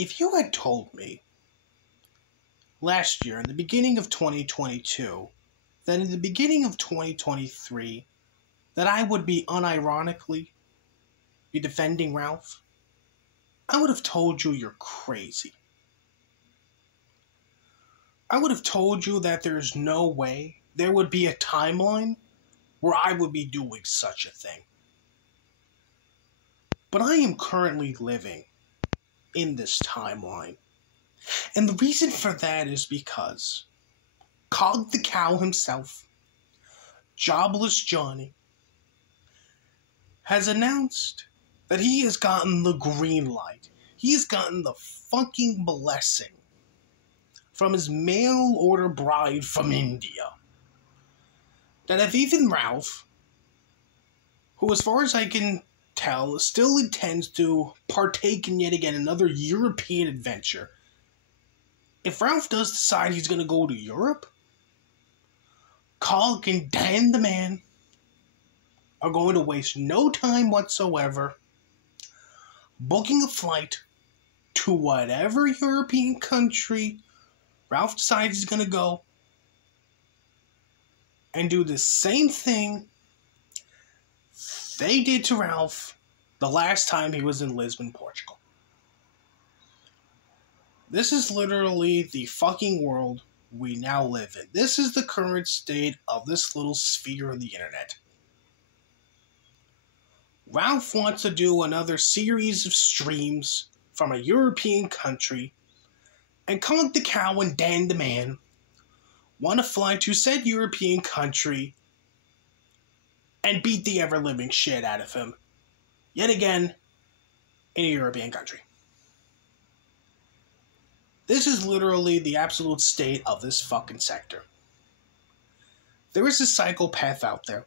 If you had told me last year, in the beginning of 2022, that in the beginning of 2023, that I would be unironically be defending Ralph, I would have told you you're crazy. I would have told you that there's no way there would be a timeline where I would be doing such a thing. But I am currently living in this timeline. And the reason for that is because Cog the Cow himself, Jobless Johnny, has announced that he has gotten the green light. He has gotten the fucking blessing from his mail order bride from India. That if even Ralph, who as far as I can tell still intends to partake in yet again another European adventure, if Ralph does decide he's going to go to Europe, Cog and Dan the Man are going to waste no time whatsoever booking a flight to whatever European country Ralph decides he's going to go and do the same thing they did to Ralph the last time he was in Lisbon, Portugal. This is literally the fucking world we now live in. This is the current state of this little sphere of the internet. Ralph wants to do another series of streams from a European country, and Cog the Cow and Dan the Man want to fly to said European country and beat the ever-living shit out of him, yet again, in a European country. This is literally the absolute state of this fucking sector. There is a psychopath out there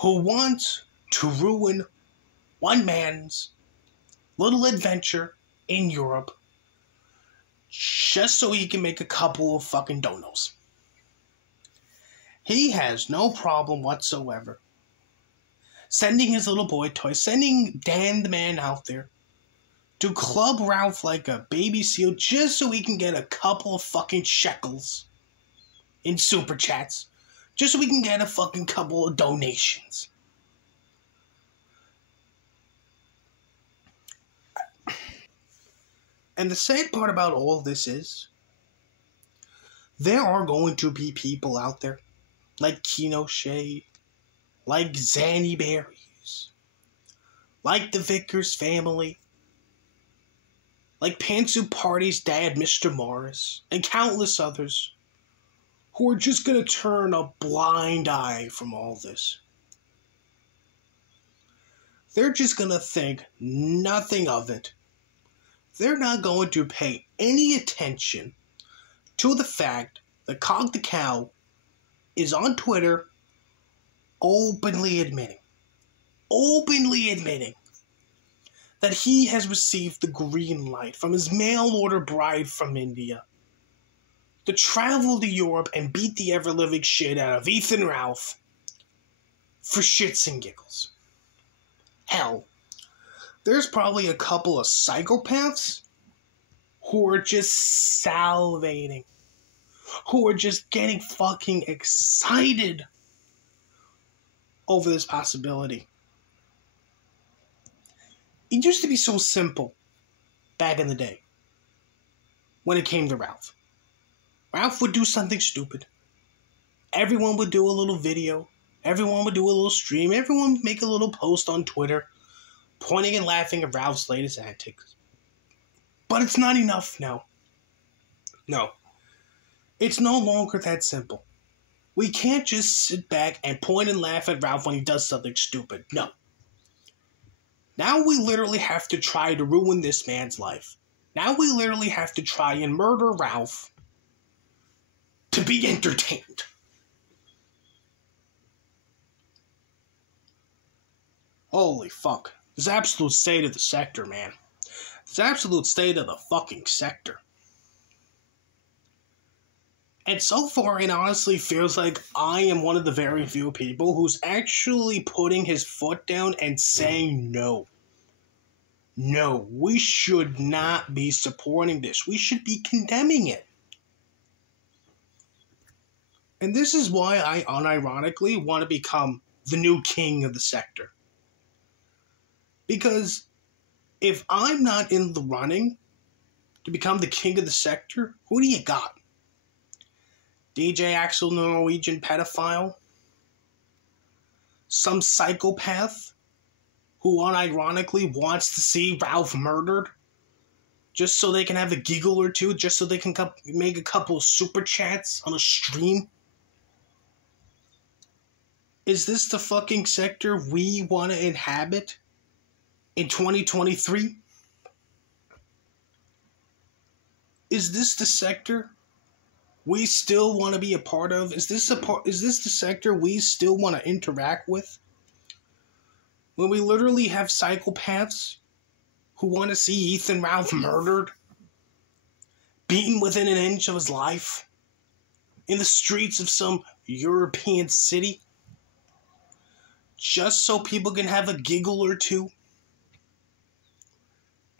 who wants to ruin one man's little adventure in Europe just so he can make a couple of fucking donos. He has no problem whatsoever sending his little boy toy, sending Dan the Man out there to club Ralph like a baby seal just so he can get a couple of fucking shekels in super chats, just so we can get a fucking couple of donations. And the sad part about all this is, there are going to be people out there like Kino Shea, like Zanny Berries, like the Vickers family, like Pantsuit Party's dad, Mr. Morris, and countless others who are just going to turn a blind eye from all this. They're just going to think nothing of it. They're not going to pay any attention to the fact that Cog the Cow is on Twitter openly admitting that he has received the green light from his mail-order bride from India to travel to Europe and beat the ever-living shit out of Ethan Ralph for shits and giggles. Hell, there's probably a couple of psychopaths who are just salivating, who are just getting fucking excited over this possibility. It used to be so simple back in the day when it came to Ralph. Ralph would do something stupid. Everyone would do a little video. Everyone would do a little stream. Everyone would make a little post on Twitter pointing and laughing at Ralph's latest antics. But it's not enough now. No. It's no longer that simple. We can't just sit back and point and laugh at Ralph when he does something stupid. No. Now we literally have to try to ruin this man's life. Now we literally have to try and murder Ralph to be entertained. Holy fuck. This absolute state of the sector, man. This absolute state of the fucking sector. And so far, it honestly feels like I am one of the very few people who's actually putting his foot down and saying no. No, we should not be supporting this. We should be condemning it. And this is why I unironically want to become the new king of the sector. Because if I'm not in the running to become the king of the sector, who do you got? DJ Axel, Norwegian pedophile? Some psychopath who unironically wants to see Ralph murdered just so they can have a giggle or two, just so they can make a couple of super chats on a stream? Is this the fucking sector we want to inhabit in 2023? Is this the sector we still want to be a part of? Is this the sector we still want to interact with? When we literally have psychopaths who want to see Ethan Ralph murdered, beaten within an inch of his life, in the streets of some European city, just so people can have a giggle or two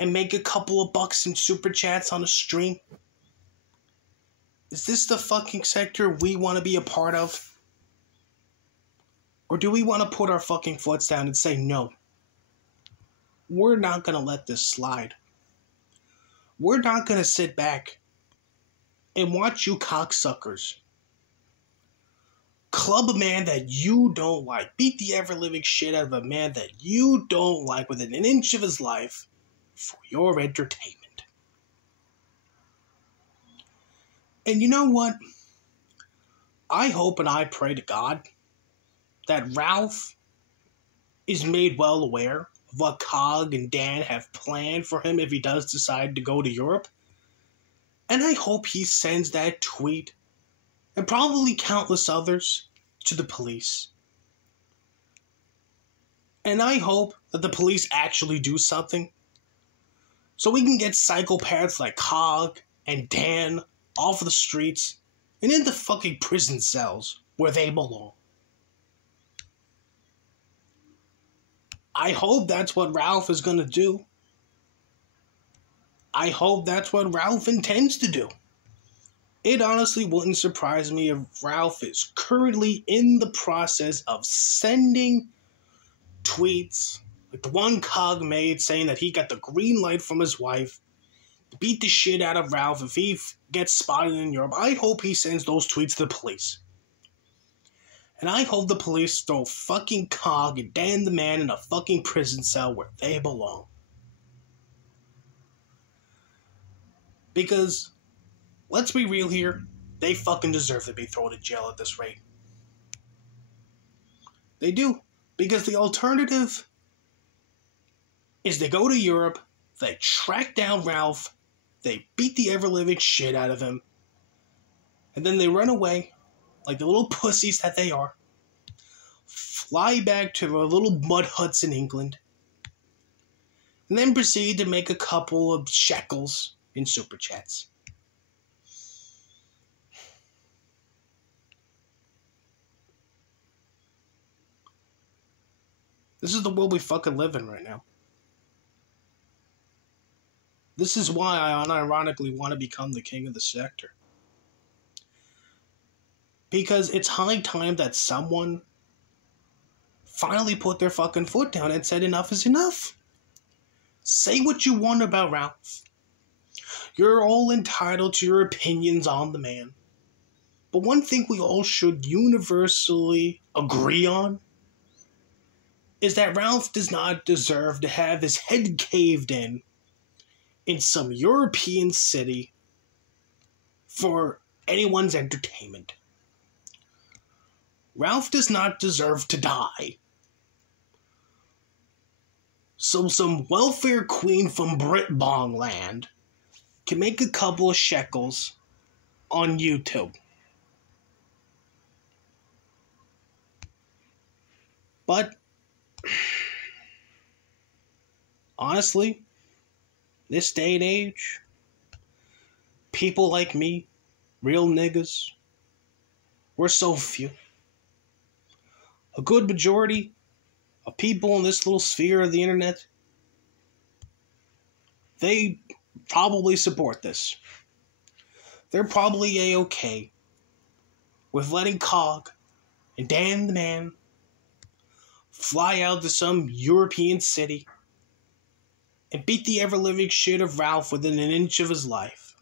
and make a couple of bucks in super chats on a stream? Is this the fucking sector we want to be a part of? Or do we want to put our fucking foots down and say, no, we're not going to let this slide. We're not going to sit back and watch you cocksuckers club a man that you don't like, beat the ever-living shit out of a man that you don't like within an inch of his life for your entertainment. And you know what? I hope and I pray to God that Ralph is made well aware of what Cog and Dan have planned for him if he does decide to go to Europe. And I hope he sends that tweet, and probably countless others, to the police. And I hope that the police actually do something, so we can get psychopaths like Cog and Dan off the streets and into fucking prison cells where they belong. I hope that's what Ralph is going to do. I hope that's what Ralph intends to do. It honestly wouldn't surprise me if Ralph is currently in the process of sending tweets, like the one Cog made saying that he got the green light from his wife to beat the shit out of Ralph if he gets spotted in Europe. I hope he sends those tweets to the police. And I hope the police throw fucking Cog and Dan the man in a fucking prison cell where they belong. Because, let's be real here, they fucking deserve to be thrown in jail at this rate. They do. Because the alternative is they go to Europe, they track down Ralph, they beat the ever-living shit out of him, and then they run away like the little pussies that they are, fly back to their little mud huts in England, and then proceed to make a couple of shekels in super chats. This is the world we fucking live in right now. This is why I unironically want to become the king of the sector. Because it's high time that someone finally put their fucking foot down and said enough is enough. Say what you want about Ralph. You're all entitled to your opinions on the man. But one thing we all should universally agree on is that Ralph does not deserve to have his head caved in some European city for anyone's entertainment. Ralph does not deserve to die. So some welfare queen from Britbong land can make a couple of shekels on YouTube. But honestly, this day and age, people like me, real niggas, we're so few. A good majority of people in this little sphere of the internet they probably support this. They're probably A-okay with letting Cog and Dan the Man fly out to some European city and beat the ever-living shit of Ralph within an inch of his life.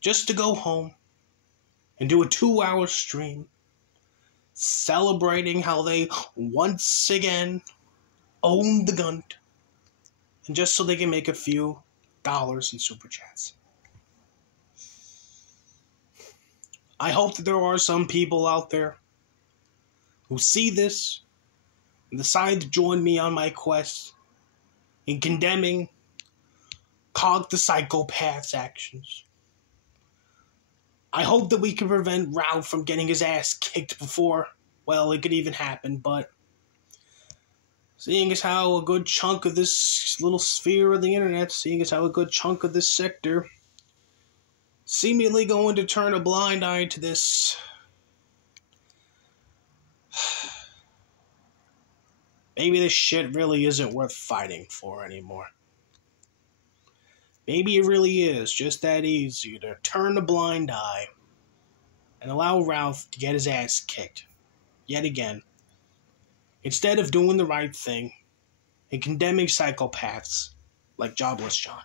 Just to go home and do a 2-hour stream celebrating how they once again own the gun, and just so they can make a few dollars in super chats. I hope that there are some people out there who see this and decide to join me on my quest in condemning Cog the Psychopath's actions. I hope that we can prevent Ralph from getting his ass kicked before, well, it could even happen, but seeing as how a good chunk of this little sphere of the internet, seeing as how a good chunk of this sector seemingly going to turn a blind eye to this, maybe this shit really isn't worth fighting for anymore. Maybe it really is just that easy to turn a blind eye and allow Ralph to get his ass kicked yet again, instead of doing the right thing and condemning psychopaths like Jobless Jon.